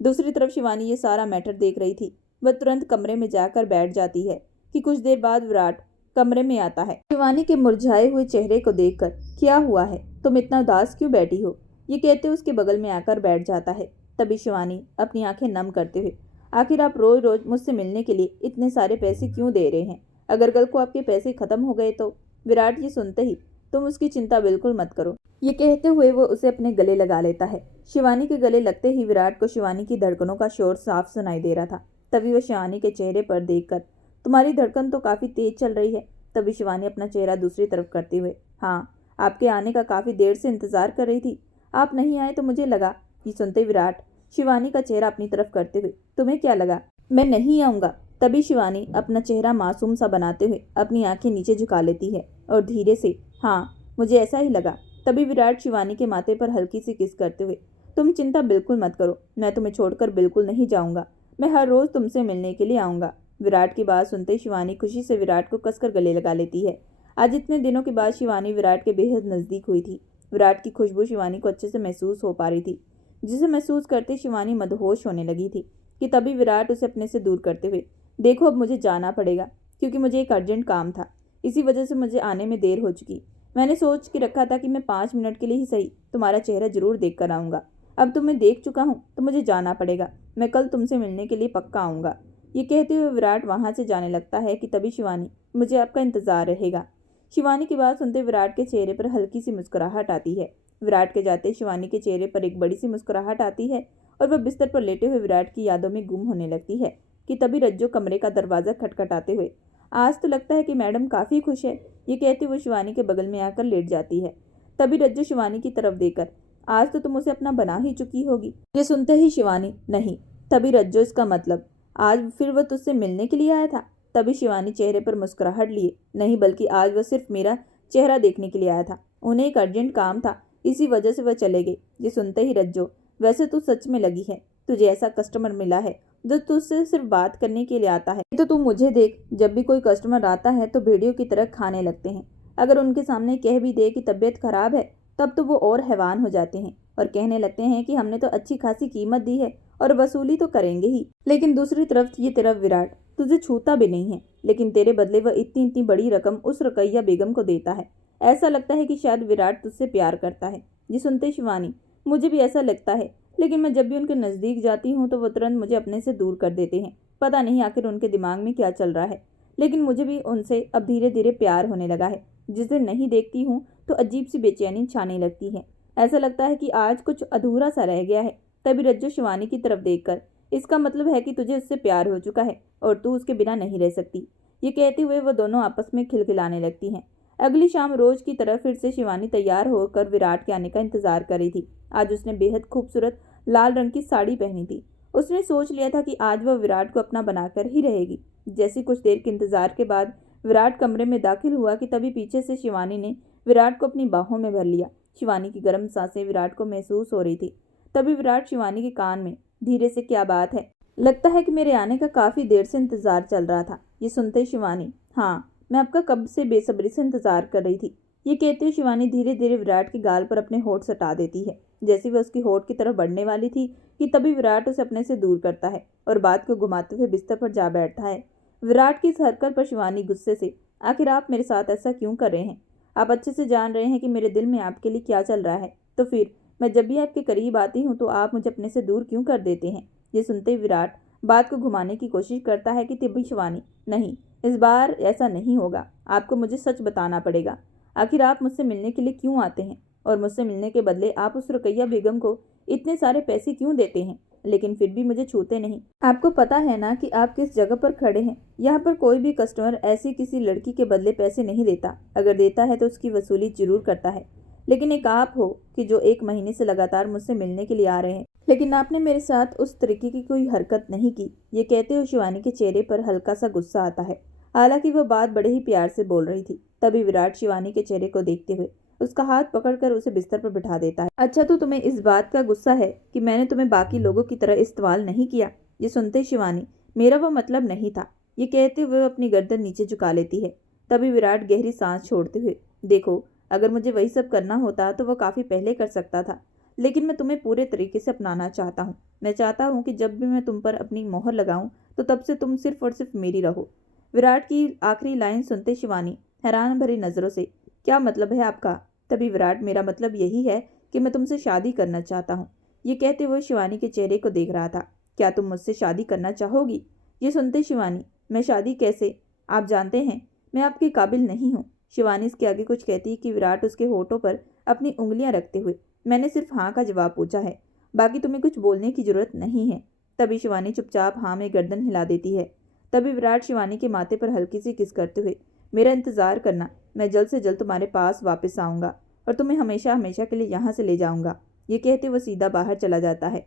दूसरी तरफ शिवानी ये सारा मैटर देख रही थी। वह तुरंत कमरे में जाकर बैठ जाती है कि कुछ देर बाद विराट कमरे में आता है। शिवानी के मुरझाए हुए चेहरे को देखकर, क्या हुआ है, तुम इतना उदास क्यों बैठी हो? ये कहते उसके बगल में आकर बैठ जाता है। तभी शिवानी अपनी आंखें नम करते हुए, आखिर आप रोज रोज मुझसे मिलने के लिए इतने सारे पैसे क्यों दे रहे हैं? अगर कल को आपके पैसे खत्म हो गए तो? विराट ये सुनते ही, तुम उसकी चिंता बिल्कुल मत करो, ये कहते हुए वो उसे अपने गले लगा लेता है। शिवानी के गले लगते ही विराट को शिवानी की धड़कनों का शोर साफ सुनाई दे रहा था। तभी वह शिवानी के चेहरे पर देखकर, तुम्हारी धड़कन तो काफी तेज चल रही है। तभी शिवानी अपना चेहरा दूसरी तरफ करते हुए, हाँ, आपके आने का काफी देर से इंतजार कर रही थी, आप नहीं आए तो मुझे लगा। ये सुनते विराट शिवानी का चेहरा अपनी तरफ करते हुए, तुम्हें क्या लगा मैं नहीं आऊंगा? तभी शिवानी अपना चेहरा मासूम सा बनाते हुए अपनी आंखें नीचे झुका लेती है और धीरे से, हाँ, मुझे ऐसा ही लगा। तभी विराट शिवानी के माथे पर हल्की सी किस करते हुए, तुम चिंता बिल्कुल मत करो, मैं तुम्हें छोड़कर बिल्कुल नहीं जाऊंगा, मैं हर रोज तुमसे मिलने के लिए आऊंगा। विराट की बात सुनते शिवानी खुशी से विराट को कसकर गले लगा लेती है। आज इतने दिनों के बाद शिवानी विराट के बेहद नजदीक हुई थी। विराट की खुशबू शिवानी को अच्छे से महसूस हो पा रही थी, जिसे महसूस करते शिवानी मदहोश होने लगी थी कि तभी विराट उसे अपने से दूर करते हुए, देखो अब मुझे जाना पड़ेगा, क्योंकि मुझे एक अर्जेंट काम था, इसी वजह से मुझे आने में देर हो चुकी। मैंने सोच के रखा था कि मैं 5 मिनट के लिए ही सही तुम्हारा चेहरा जरूर देख कर आऊँगा। अब तुम्हें देख चुका हूँ तो मुझे जाना पड़ेगा, मैं कल तुमसे मिलने के लिए पक्का आऊँगा। ये कहते हुए विराट वहाँ से जाने लगता है कि तभी शिवानी, मुझे आपका इंतजार रहेगा। शिवानी की बात सुनते विराट के चेहरे पर हल्की सी मुस्कुराहट आती है। विराट के जाते शिवानी के चेहरे पर एक बड़ी सी मुस्कुराहट आती है और वह बिस्तर पर लेटे हुए विराट की यादों में गुम होने लगती है कि तभी रज्जो कमरे का दरवाजा खटखटाते हुए, आज तो लगता है कि मैडम काफ़ी खुश है, ये कहते हुए शिवानी के बगल में आकर लेट जाती है। तभी रज्जो शिवानी की तरफ देखकर, आज तो तुम उसे अपना बना ही चुकी होगी। ये सुनते ही शिवानी, नहीं। तभी रज्जो, इसका मतलब आज फिर वह तुझसे मिलने के लिए आया था? तभी शिवानी चेहरे पर मुस्कुराहट लिए, नहीं, बल्कि आज वह सिर्फ मेरा चेहरा देखने के लिए आया था, उन्हें एक अर्जेंट काम था, इसी वजह से वह चले गए। ये सुनते ही रज्जो, वैसे तू सच में लगी है, तुझे ऐसा कस्टमर मिला है जो तुझसे सिर्फ बात करने के लिए आता है। तो तू मुझे देख, जब भी कोई कस्टमर आता है तो भेड़ियों की तरह खाने लगते हैं। अगर उनके सामने कह भी दे कि तबीयत खराब है, तब तो वो और हैवान हो जाते हैं और कहने लगते हैं कि हमने तो अच्छी खासी कीमत दी है और वसूली तो करेंगे ही। लेकिन दूसरी तरफ ये तेरा विराट तुझे छूता भी नहीं है, लेकिन तेरे बदले वह इतनी इतनी बड़ी रकम उस रुकैया बेगम को देता है। ऐसा लगता है कि शायद विराट तुझसे प्यार करता है। ये सुनते शिवानी, मुझे भी ऐसा लगता है, लेकिन मैं जब भी उनके नज़दीक जाती हूँ तो वो तुरंत मुझे अपने से दूर कर देते हैं। पता नहीं आखिर उनके दिमाग में क्या चल रहा है, लेकिन मुझे भी उनसे अब धीरे धीरे प्यार होने लगा है। जिस दिन नहीं देखती हूँ तो अजीब सी बेचैनी छाने लगती है। ऐसा लगता है कि आज कुछ अधूरा सा रह गया है। तभी रज्जो शिवानी की तरफ देखकर, इसका मतलब है कि तुझे उससे प्यार हो चुका है और तू उसके बिना नहीं रह सकती। ये कहते हुए वो दोनों आपस में खिलखिलाने लगती हैं। अगली शाम रोज की तरह फिर से शिवानी तैयार होकर विराट के आने का इंतजार कर रही थी। आज उसने बेहद खूबसूरत लाल रंग की साड़ी पहनी थी। उसने सोच लिया था कि आज वह विराट को अपना बनाकर ही रहेगी। जैसी कुछ देर के इंतजार के बाद विराट कमरे में दाखिल हुआ कि तभी पीछे से शिवानी ने विराट को अपनी बाहों में भर लिया। शिवानी की गर्म सांसें विराट को महसूस हो रही थी। तभी विराट शिवानी के कान में धीरे से, क्या बात है? लगता है कि मेरे आने का काफी देर से इंतजार चल रहा था। ये सुनते शिवानी, हाँ, मैं आपका कब से बेसब्री से इंतजार कर रही थी। ये कहते हुए शिवानी धीरे धीरे विराट के गाल पर अपने होठ सटा देती है। जैसे वह उसकी होठ की तरफ बढ़ने वाली थी कि तभी विराट उसे अपने से दूर करता है और बात को घुमाते हुए बिस्तर पर जा बैठता है। विराट की इस हरकत पर शिवानी गुस्से से, आखिर आप मेरे साथ ऐसा क्यों कर रहे हैं? आप अच्छे से जान रहे हैं कि मेरे दिल में आपके लिए क्या चल रहा है, तो फिर मैं जब भी आपके करीब आती हूँ तो आप मुझे अपने से दूर क्यों कर देते हैं? ये सुनते ही विराट बात को घुमाने की कोशिश करता है कि तभी शिवानी, नहीं, इस बार ऐसा नहीं होगा। आपको मुझे सच बताना पड़ेगा। आखिर आप मुझसे मिलने के लिए क्यों आते हैं और मुझसे मिलने के बदले आप उस रुकैया बेगम को इतने सारे पैसे क्यों देते हैं, लेकिन फिर भी मुझे छूते नहीं? आपको पता है ना कि आप किस जगह पर खड़े हैं। यहाँ पर कोई भी कस्टमर ऐसी किसी लड़की के बदले पैसे नहीं देता। अगर देता है तो उसकी वसूली जरूर करता है, लेकिन एक आप हो कि जो 1 महीने से लगातार मुझसे मिलने के लिए आ रहे हैं, लेकिन आपने मेरे साथ उस तरीके की कोई हरकत नहीं की। ये कहते हुए शिवानी के चेहरे पर हल्का सा गुस्सा आता है। हालांकि वह बात बड़े ही प्यार से बोल रही थी। तभी विराट शिवानी के चेहरे को देखते हुए उसका हाथ पकड़कर उसे बिस्तर पर बिठा देता है। अच्छा, तो तुम्हें इस बात का गुस्सा है कि मैंने तुम्हें बाकी लोगों की तरह इस्तेमाल नहीं किया? ये सुनते शिवानी, मेरा वो मतलब नहीं था। ये कहते हुए अपनी गर्दन नीचे झुका लेती है। तभी विराट गहरी सांस छोड़ते हुए, देखो, अगर मुझे वही सब करना होता तो वह काफी पहले कर सकता था, लेकिन मैं तुम्हें पूरे तरीके से अपनाना चाहता हूँ। मैं चाहता हूँ कि जब भी मैं तुम पर अपनी मोहर लगाऊं तो तब से तुम सिर्फ और सिर्फ मेरी रहो। विराट की आखिरी लाइन सुनते शिवानी हैरान भरी नजरों से, क्या मतलब है आपका? तभी विराट, मेरा मतलब यही है कि मैं तुमसे शादी करना चाहता हूँ। ये कहते हुए शिवानी के चेहरे को देख रहा था। क्या तुम मुझसे शादी करना चाहोगी? ये सुनते शिवानी, मैं शादी कैसे? आप जानते हैं मैं आपके काबिल नहीं हूँ। शिवानी इसके आगे कुछ कहती कि विराट उसके होठों पर अपनी उंगलियां रखते हुए, मैंने सिर्फ हाँ का जवाब पूछा है, बाकी तुम्हें कुछ बोलने की जरूरत नहीं है। तभी शिवानी चुपचाप हाँ में गर्दन हिला देती है। तभी विराट शिवानी के माथे पर हल्की सी किस करते हुए, मेरा इंतजार करना, मैं जल्द से जल्द तुम्हारे पास वापस आऊंगा और तुम्हें हमेशा हमेशा के लिए यहाँ से ले जाऊंगा। ये कहते वो सीधा बाहर चला जाता है।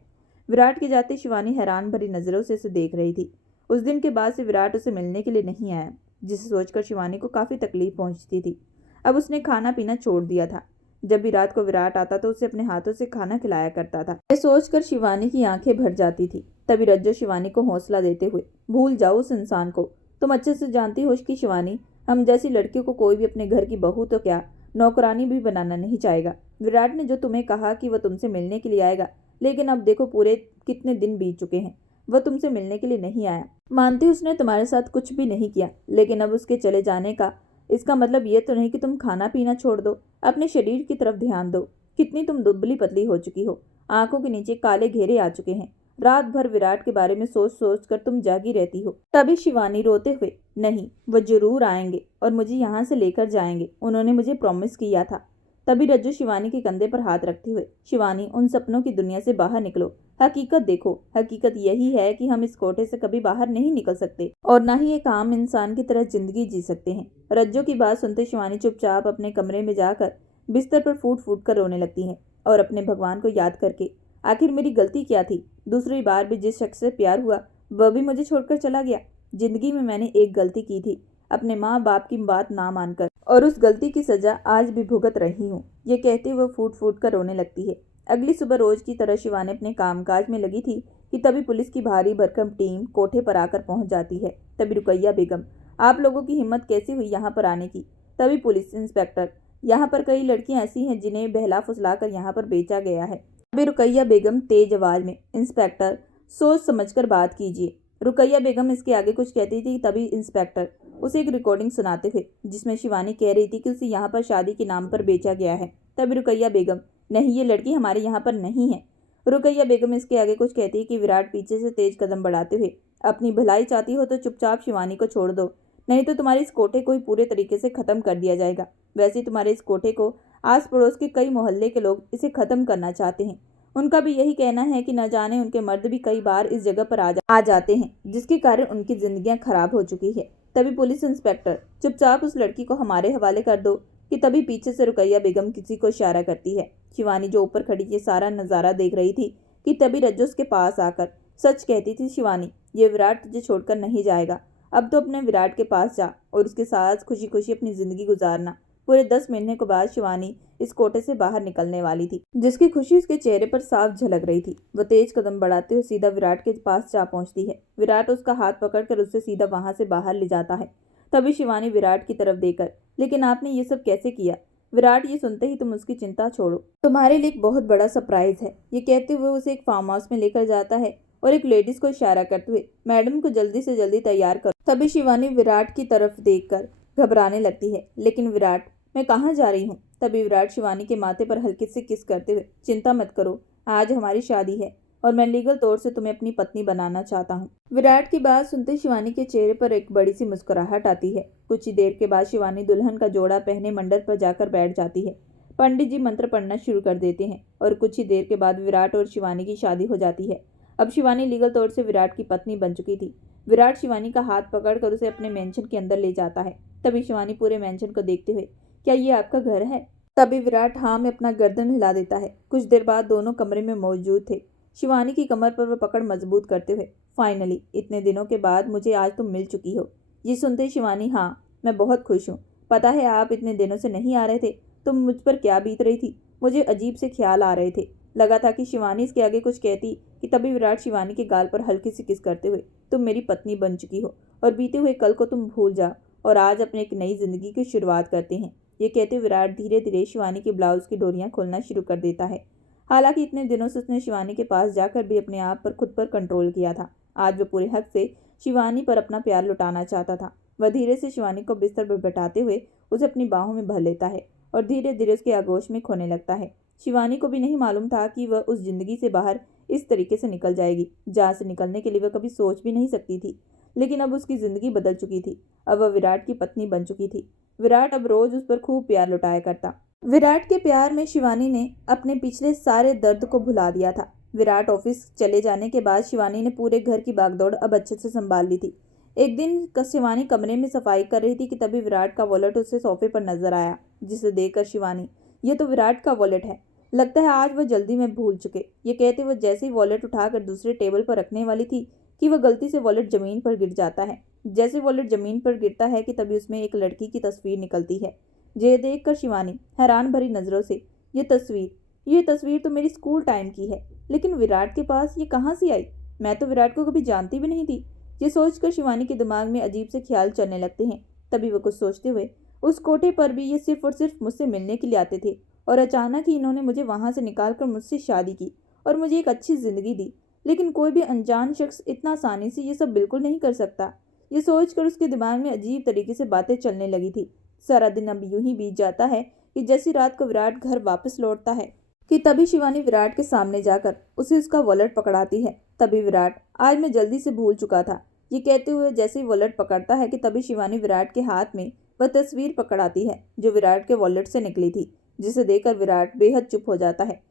विराट के जाते शिवानी हैरान भरी नजरों से उसे देख रही थी। उस दिन के बाद से विराट उसे मिलने के लिए नहीं आया, जिसे सोचकर शिवानी को काफी तकलीफ पहुंचती थी। अब उसने खाना पीना छोड़ दिया था। जब भी रात को विराट आता तो उसे अपने हाथों से खाना खिलाया करता था। ये सोचकर शिवानी की आंखें भर जाती थी। तभी रज्जो शिवानी को हौसला देते हुए, भूल जाओ उस इंसान को। तुम अच्छे से जानती हो कि शिवानी, हम जैसी लड़कियों को कोई भी अपने घर की बहू तो क्या, नौकरानी भी बनाना नहीं चाहेगा। विराट ने जो तुम्हें कहा कि वह तुमसे मिलने के लिए आएगा, लेकिन अब देखो पूरे कितने दिन बीत चुके हैं, वह तुमसे मिलने के लिए नहीं आया। मानती उसने तुम्हारे साथ कुछ भी नहीं किया, लेकिन अब उसके चले जाने का इसका मतलब ये तो नहीं कि तुम खाना पीना छोड़ दो। अपने शरीर की तरफ ध्यान दो। कितनी तुम दुबली पतली हो चुकी हो, आंखों के नीचे काले घेरे आ चुके हैं। रात भर विराट के बारे में सोच सोच कर तुम जागी रहती हो। तभी शिवानी रोते हुए, नहीं, वो जरूर आएंगे और मुझे यहाँ से लेकर जाएंगे, उन्होंने मुझे प्रॉमिस किया था। तभी रज्जू शिवानी के कंधे पर हाथ रखते हुए, शिवानी, उन सपनों की दुनिया से बाहर निकलो, हकीकत देखो। हकीकत यही है कि हम इस कोठे से कभी बाहर नहीं निकल सकते और ना ही एक आम इंसान की तरह जिंदगी जी सकते हैं। रज्जू की बात सुनते शिवानी चुपचाप अपने कमरे में जाकर बिस्तर पर फूट फूट कर रोने लगती है और अपने भगवान को याद करके, आखिर मेरी गलती क्या थी? दूसरी बार भी जिस शख्स से प्यार हुआ वह भी मुझे छोड़कर चला गया। जिंदगी में मैंने एक गलती की थी, अपने माँ बाप की बात ना मानकर, और उस गलती की सजा आज भी भुगत रही हूँ। ये कहते हुए फूट फूट कर रोने लगती है। अगली सुबह रोज की तरह शिवानी अपने कामकाज में लगी थी कि तभी पुलिस की भारी भरकम टीम कोठे पर आकर पहुंच जाती है। तभी रुकैया बेगम, आप लोगों की हिम्मत कैसी हुई यहाँ पर आने की? तभी पुलिस इंस्पेक्टर, यहाँ पर कई लड़कियां ऐसी हैं जिन्हें बहला फुसला कर यहाँ पर बेचा गया है। तभी रुकैया बेगम तेज आवाज में, इंस्पेक्टर, सोच समझकर बात कीजिए। रुकैया बेगम इसके आगे कुछ कहती थी, तभी इंस्पेक्टर उसे एक रिकॉर्डिंग सुनाते थे जिसमें शिवानी कह रही थी कि उसे यहाँ पर शादी के नाम पर बेचा गया है। तभी रुकैया बेगम, नहीं, ये लड़की हमारे यहाँ पर नहीं है। रुकैया बेगम इसके आगे कुछ कहती है कि विराट पीछे से तेज कदम बढ़ाते हुए, अपनी भलाई चाहती हो तो चुपचाप शिवानी को छोड़ दो, नहीं तो तुम्हारे इस कोठे को ही पूरे तरीके से खत्म कर दिया जाएगा। वैसे ही तुम्हारे इस कोठे को आस पड़ोस के कई मोहल्ले के लोग इसे खत्म करना चाहते हैं। उनका भी यही कहना है कि न जाने उनके मर्द भी कई बार इस जगह पर आ जाते हैं, जिसके कारण उनकी जिंदगियां खराब हो चुकी है। तभी पुलिस इंस्पेक्टर, चुपचाप उस लड़की को हमारे हवाले कर दो। कि तभी पीछे से रुकैया बेगम किसी को इशारा करती है। शिवानी जो ऊपर खड़ी ये सारा नजारा देख रही थी कि तभी रज्जू उसके पास आकर सच कहती थी, शिवानी, ये विराट तुझे छोड़कर नहीं जाएगा। अब तो अपने विराट के पास जा और उसके साथ खुशी खुशी अपनी जिंदगी गुजारना। पूरे 10 महीने के बाद शिवानी इस कोटे से बाहर निकलने वाली थी, जिसकी खुशी उसके चेहरे पर साफ झलक रही थी। वह तेज कदम बढ़ाते हुए सीधा विराट के पास जा पहुंचती है। विराट उसका हाथ पकड़कर उसे सीधा वहां से बाहर ले जाता है। तभी शिवानी विराट की तरफ देखकर, लेकिन आपने ये सब कैसे किया? विराट ये सुनते ही, तुम उसकी चिंता छोड़ो, तुम्हारे लिए एक बहुत बड़ा सरप्राइज है। ये कहते हुए उसे एक फार्म हाउस में लेकर जाता है और एक लेडीज को इशारा करते हुए, मैडम को जल्दी से जल्दी तैयार करो। तभी शिवानी विराट की तरफ देखकर घबराने लगती है, लेकिन विराट, मैं कहाँ जा रही हूँ? तभी विराट शिवानी के माथे पर हल्के से किस करते हुए, चिंता मत करो, आज हमारी शादी है और मैं लीगल तौर से तुम्हें अपनी पत्नी बनाना चाहता हूँ। विराट की बात सुनते शिवानी के चेहरे पर एक बड़ी सी मुस्कुराहट आती है। कुछ ही देर के बाद शिवानी दुल्हन का जोड़ा पहने मंडप पर जाकर बैठ जाती है। पंडित जी मंत्र पढ़ना शुरू कर देते हैं और कुछ ही देर के बाद विराट और शिवानी की शादी हो जाती है। अब शिवानी लीगल तौर से विराट की पत्नी बन चुकी थी। विराट शिवानी का हाथ पकड़कर उसे अपने मेंशन के अंदर ले जाता है। तभी शिवानी पूरे मेंशन को देखते हुए, क्या ये आपका घर है? तभी विराट हाँ में अपना गर्दन हिला देता है। कुछ देर बाद दोनों कमरे में मौजूद थे। शिवानी की कमर पर वह पकड़ मजबूत करते हुए, फाइनली इतने दिनों के बाद मुझे आज तुम मिल चुकी हो। ये सुनते शिवानी, हाँ मैं बहुत खुश हूँ। पता है आप इतने दिनों से नहीं आ रहे थे तो मुझ पर क्या बीत रही थी? मुझे अजीब से ख्याल आ रहे थे। लगा था कि शिवानी इसके आगे कुछ कहती कि तभी विराट शिवानी के गाल पर हल्की सी किस करते हुए, तुम मेरी पत्नी बन चुकी हो और बीते हुए कल को तुम भूल जाओ और आज अपने एक नई जिंदगी की शुरुआत करते हैं। ये कहते विराट धीरे धीरे शिवानी के ब्लाउज की डोरियां खोलना शुरू कर देता है। हालांकि इतने दिनों से उसने शिवानी के पास जाकर भी अपने आप पर खुद पर कंट्रोल किया था। आज वह पूरे हक से शिवानी पर अपना प्यार लुटाना चाहता था। वह धीरे से शिवानी को बिस्तर पर बैठाते हुए उसे अपनी बाहों में भर लेता है और धीरे धीरे उसके आगोश में खोने लगता है। शिवानी को भी नहीं मालूम था कि वह उस जिंदगी से बाहर इस तरीके से निकल जाएगी, जहाँ से निकलने के लिए वह कभी सोच भी नहीं सकती थी। लेकिन अब उसकी जिंदगी बदल चुकी थी। अब वह विराट की पत्नी बन चुकी थी। विराट अब रोज उस पर खूब प्यार लुटाया करता। विराट के प्यार में शिवानी ने अपने पिछले सारे दर्द को भुला दिया था। विराट ऑफिस चले जाने के बाद शिवानी ने पूरे घर की भागदौड़ अब अच्छे से संभाल ली थी। एक दिन शिवानी कमरे में सफाई कर रही थी कि तभी विराट का वॉलेट उसे सोफे पर नजर आया, जिसे देखकर शिवानी, ये तो विराट का वॉलेट है, लगता है आज वह जल्दी में भूल चुके। ये कहते वह जैसे ही वॉलेट उठाकर दूसरे टेबल पर रखने वाली थी कि वह गलती से वॉलेट जमीन पर गिर जाता है। जैसे वॉलेट जमीन पर गिरता है कि तभी उसमें एक लड़की की तस्वीर निकलती है। ये देखकर शिवानी हैरान भरी नजरों से, ये तस्वीर तो मेरी स्कूल टाइम की है, लेकिन विराट के पास ये कहाँ से आई? मैं तो विराट को कभी जानती भी नहीं थी। ये सोचकर शिवानी के दिमाग में अजीब से ख्याल चलने लगते हैं। तभी वह कुछ सोचते हुए, उस कोठे पर भी ये सिर्फ और सिर्फ मुझसे मिलने के लिए आते थे और अचानक ही इन्होंने मुझे वहां से निकालकर मुझसे शादी की और मुझे एक अच्छी जिंदगी दी। लेकिन कोई भी अनजान शख्स इतना आसानी से ये सब बिल्कुल नहीं कर सकता। ये सोचकर उसके दिमाग में अजीब तरीके से बातें चलने लगी थी। सारा दिन अब यूं ही बीत जाता है कि जैसी रात को विराट घर वापस लौटता है कि तभी शिवानी विराट के सामने जाकर उसे उसका वॉलेट पकड़ाती है। तभी विराट, आज मैं जल्दी से भूल चुका था, ये कहते हुए जैसे ही वॉलेट पकड़ता है कि तभी शिवानी विराट के हाथ में वह तस्वीर पकड़ाती है जो विराट के वॉलेट से निकली थी, जिसे देखकर विराट बेहद चुप हो जाता है।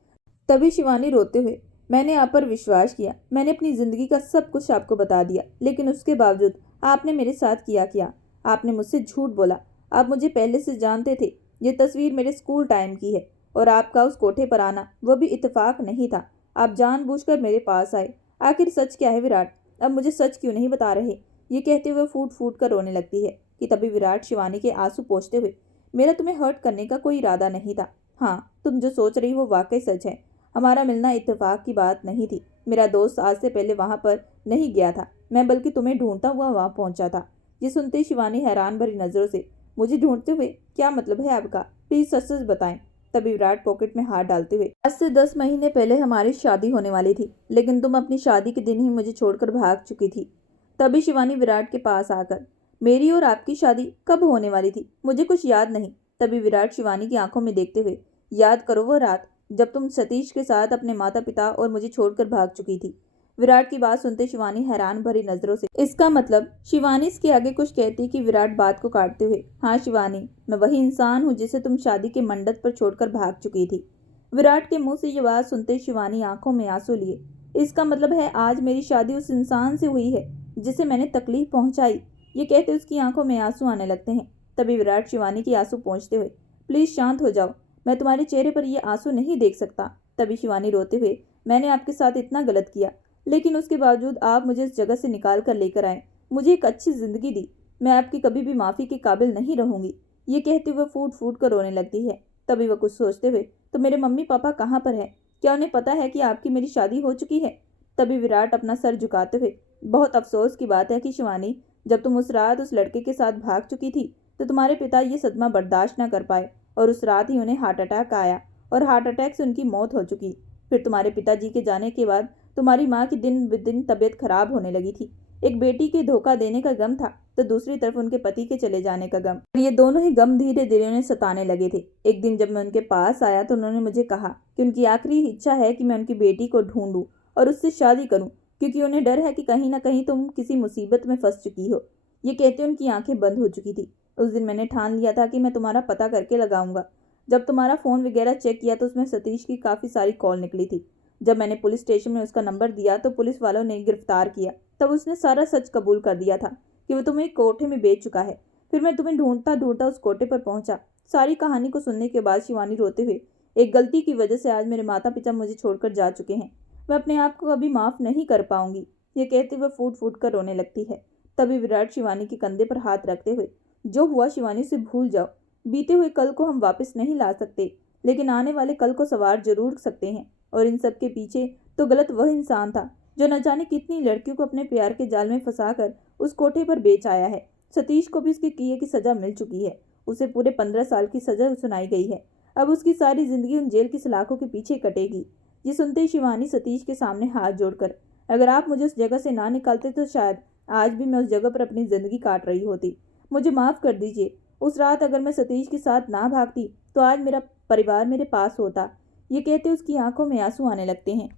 तभी शिवानी रोते हुए, मैंने आप पर विश्वास किया, मैंने अपनी जिंदगी का सब कुछ आपको बता दिया, लेकिन उसके बावजूद आपने मेरे साथ किया आपने मुझसे झूठ बोला। आप मुझे पहले से जानते थे। ये तस्वीर मेरे स्कूल टाइम की है और आपका उस कोठे पर आना वह भी इत्तेफाक नहीं था। आप जानबूझकर मेरे पास आए। आखिर सच क्या है विराट? अब मुझे सच क्यों नहीं बता रहे? ये कहते हुए फूट फूट कर रोने लगती है कि तभी विराट शिवानी के आंसू पोंछते हुए, मेरा तुम्हें हर्ट करने का कोई इरादा नहीं था। हाँ, तुम जो सोच रही हो वाकई सच है। हमारा मिलना इत्तेफाक की बात नहीं थी। मेरा दोस्त आज से पहले वहां पर नहीं गया था, मैं बल्कि तुम्हें ढूंढता हुआ वहां पहुंचा था। ये सुनते शिवानी हैरान भरी नजरों से, मुझे ढूंढते हुए? क्या मतलब है आपका? प्लीज सच सच बताएं। तभी विराट पॉकेट में हाथ डालते हुए, आज से 10 महीने पहले हमारी शादी होने वाली थी, लेकिन तुम अपनी शादी के दिन ही मुझे छोड़कर भाग चुकी थी। तभी शिवानी विराट के पास आकर, मेरी और आपकी शादी कब होने वाली थी? मुझे कुछ याद नहीं। तभी विराट शिवानी की आंखों में देखते हुए, याद करो वो रात जब तुम सतीश के साथ अपने माता पिता और मुझे छोड़कर भाग चुकी थी। विराट की बात सुनते शिवानी हैरान भरी नजरों से इसका मतलब शिवानी इसके आगे कुछ कहती कि विराट बात को काटते हुए, हाँ शिवानी, मैं वही इंसान हूँ जिसे तुम शादी के मंडप पर छोड़कर भाग चुकी थी। विराट के मुंह से ये बात सुनते शिवानी आंखों में आंसू लिए, इसका मतलब है आज मेरी शादी उस इंसान से हुई है जिसे मैंने तकलीफ पहुंचाई। ये कहते उसकी आंखों में आंसू आने लगते हैं। तभी विराट शिवानी की आंसू पोंछते हुए, प्लीज शांत हो जाओ, मैं तुम्हारे चेहरे पर ये आंसू नहीं देख सकता। तभी शिवानी रोते हुए, मैंने आपके साथ इतना गलत किया, लेकिन उसके बावजूद आप मुझे इस जगह से निकाल कर लेकर आए, मुझे एक अच्छी जिंदगी दी, मैं आपकी कभी भी माफी के काबिल नहीं रहूंगी। ये कहते हुए फूट फूट कर रोने लगती है। तभी वह कुछ सोचते हुए, तो मेरे मम्मी पापा कहाँ पर है, क्या उन्हें पता है कि आपकी मेरी शादी हो चुकी है? तभी विराट अपना सर झुकाते हुए, बहुत अफसोस की बात है कि शिवानी, जब तुम उस रात उस लड़के के साथ भाग चुकी थी तो तुम्हारे पिता ये सदमा बर्दाश्त न कर पाए और उस रात ही उन्हें हार्ट अटैक आया और हार्ट अटैक से उनकी मौत हो चुकी। फिर तुम्हारे पिताजी के जाने के बाद तुम्हारी माँ की दिन ब दिन तबीयत खराब होने लगी थी। एक बेटी के धोखा देने का गम था तो दूसरी तरफ उनके पति के चले जाने का गम, और ये दोनों ही गम धीरे धीरे उन्हें सताने लगे थे। एक दिन जब मैं उनके पास आया तो उन्होंने मुझे कहा कि उनकी आखिरी इच्छा है कि मैं उनकी बेटी को ढूंढूं और उससे शादी करूं, क्योंकि उन्हें डर है कि कहीं ना कहीं तुम किसी मुसीबत में फंस चुकी हो। ये कहते उनकी आंखें बंद हो चुकी थी। उस दिन मैंने ठान लिया था कि मैं तुम्हारा पता करके लगाऊंगा। जब तुम्हारा फ़ोन वगैरह चेक किया तो उसमें सतीश की काफ़ी सारी कॉल निकली थी। जब मैंने पुलिस स्टेशन में उसका नंबर दिया तो पुलिस वालों ने गिरफ्तार किया। तब उसने सारा सच कबूल कर दिया था कि वह तुम्हें एक कोठे में बेच चुका है। फिर मैं तुम्हें ढूंढता ढूंढता उस कोठे पर पहुंचा। सारी कहानी को सुनने के बाद शिवानी रोते हुए, एक गलती की वजह से आज मेरे माता पिता मुझे छोड़कर जा चुके हैं, मैं अपने आप को कभी माफ़ नहीं कर पाऊंगी। ये कहते हुए फूट फूट कर रोने लगती है। तभी विराट शिवानी के कंधे पर हाथ रखते हुए, जो हुआ शिवानी से भूल जाओ, बीते हुए कल को हम वापस नहीं ला सकते, लेकिन आने वाले कल को सवार जरूर सकते हैं। और इन सब के पीछे तो गलत वह इंसान था जो न जाने कितनी लड़कियों को अपने प्यार के जाल में फंसाकर उस कोठे पर बेच आया है। सतीश को भी उसके किए की सजा मिल चुकी है। उसे पूरे 15 साल की सजा सुनाई गई है। अब उसकी सारी जिंदगी उन जेल की सलाखों के पीछे कटेगी। ये सुनते ही शिवानी सतीश के सामने हाथ जोड़कर, अगर आप मुझे उस जगह से ना निकालते तो शायद आज भी मैं उस जगह पर अपनी जिंदगी काट रही होती। मुझे माफ़ कर दीजिए। उस रात अगर मैं सतीश के साथ ना भागती तो आज मेरा परिवार मेरे पास होता। ये कहते उसकी आंखों में आंसू आने लगते हैं।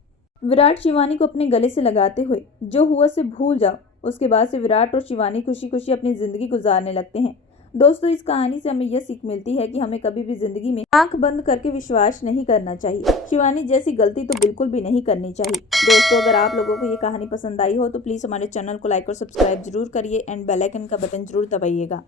विराट शिवानी को अपने गले से लगाते हुए, जो हुआ से भूल जाओ। उसके बाद से विराट और शिवानी खुशी खुशी अपनी जिंदगी गुजारने लगते हैं। दोस्तों, इस कहानी से हमें यह सीख मिलती है कि हमें कभी भी जिंदगी में आंख बंद करके विश्वास नहीं करना चाहिए। शिवानी जैसी गलती तो बिल्कुल भी नहीं करनी चाहिए। दोस्तों, अगर आप लोगों को ये कहानी पसंद आई हो तो प्लीज़ हमारे चैनल को लाइक और सब्सक्राइब जरूर करिए एंड बेल आइकन का बटन जरूर दबाइएगा।